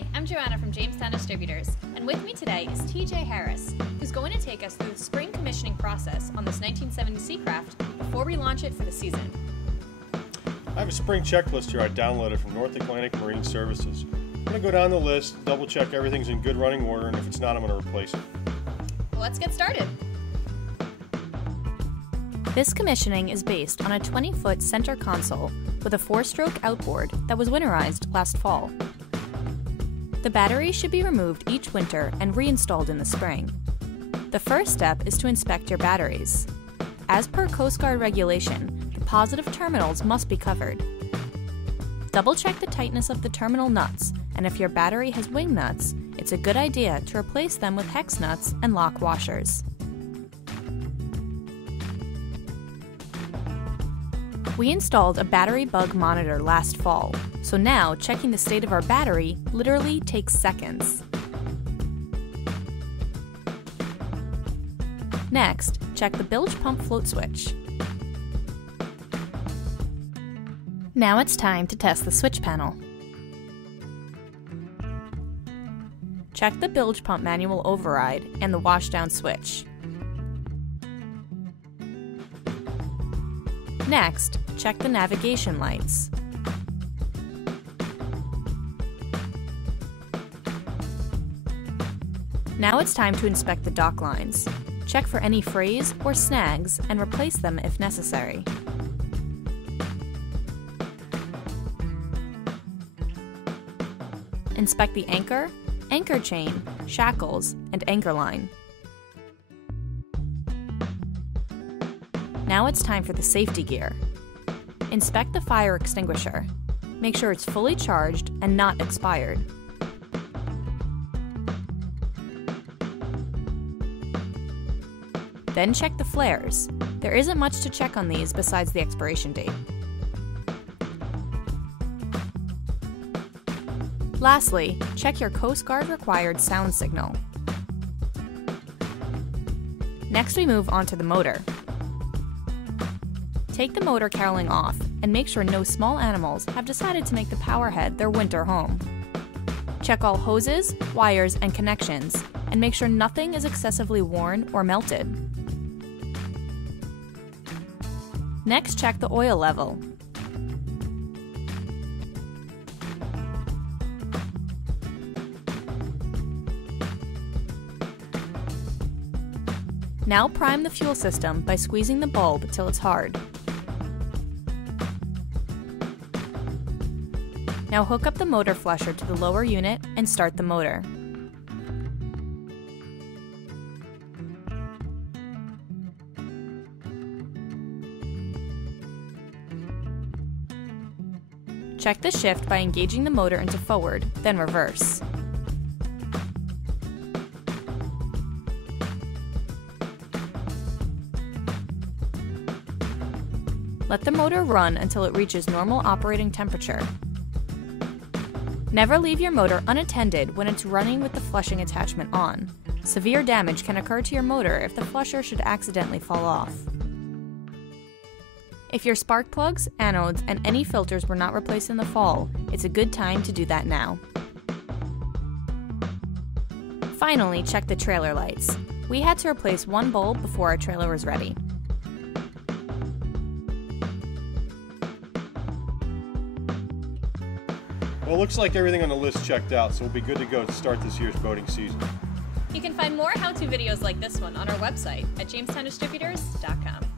Hi, I'm Joanna from Jamestown Distributors, and with me today is TJ Harris, who's going to take us through the spring commissioning process on this 1970 Seacraft before we launch it for the season. I have a spring checklist here I downloaded from North Atlantic Marine Services. I'm going to go down the list, double check everything's in good running order, and if it's not, I'm going to replace it. Well, let's get started. This commissioning is based on a 20-foot center console with a 4-stroke outboard that was winterized last fall. The battery should be removed each winter and reinstalled in the spring. The first step is to inspect your batteries. As per Coast Guard regulation, the positive terminals must be covered. Double-check the tightness of the terminal nuts, and if your battery has wing nuts, it's a good idea to replace them with hex nuts and lock washers. We installed a battery bug monitor last fall, so now checking the state of our battery literally takes seconds. Next, check the bilge pump float switch. Now it's time to test the switch panel. Check the bilge pump manual override and the washdown switch. Next, check the navigation lights. Now it's time to inspect the dock lines. Check for any frays or snags and replace them if necessary. Inspect the anchor, anchor chain, shackles, and anchor line. Now it's time for the safety gear. Inspect the fire extinguisher. Make sure it's fully charged and not expired. Then check the flares. There isn't much to check on these besides the expiration date. Lastly, check your Coast Guard required sound signal. Next we move on to the motor. Take the motor cowling off and make sure no small animals have decided to make the powerhead their winter home. Check all hoses, wires, and connections, and make sure nothing is excessively worn or melted. Next, check the oil level. Now prime the fuel system by squeezing the bulb till it's hard. Now hook up the motor flusher to the lower unit and start the motor. Check the shift by engaging the motor into forward, then reverse. Let the motor run until it reaches normal operating temperature. Never leave your motor unattended when it's running with the flushing attachment on. Severe damage can occur to your motor if the flusher should accidentally fall off. If your spark plugs, anodes, and any filters were not replaced in the fall, it's a good time to do that now. Finally, check the trailer lights. We had to replace one bulb before our trailer was ready. Well, it looks like everything on the list checked out, so we'll be good to go to start this year's boating season. You can find more how-to videos like this one on our website at jametowndistributors.com.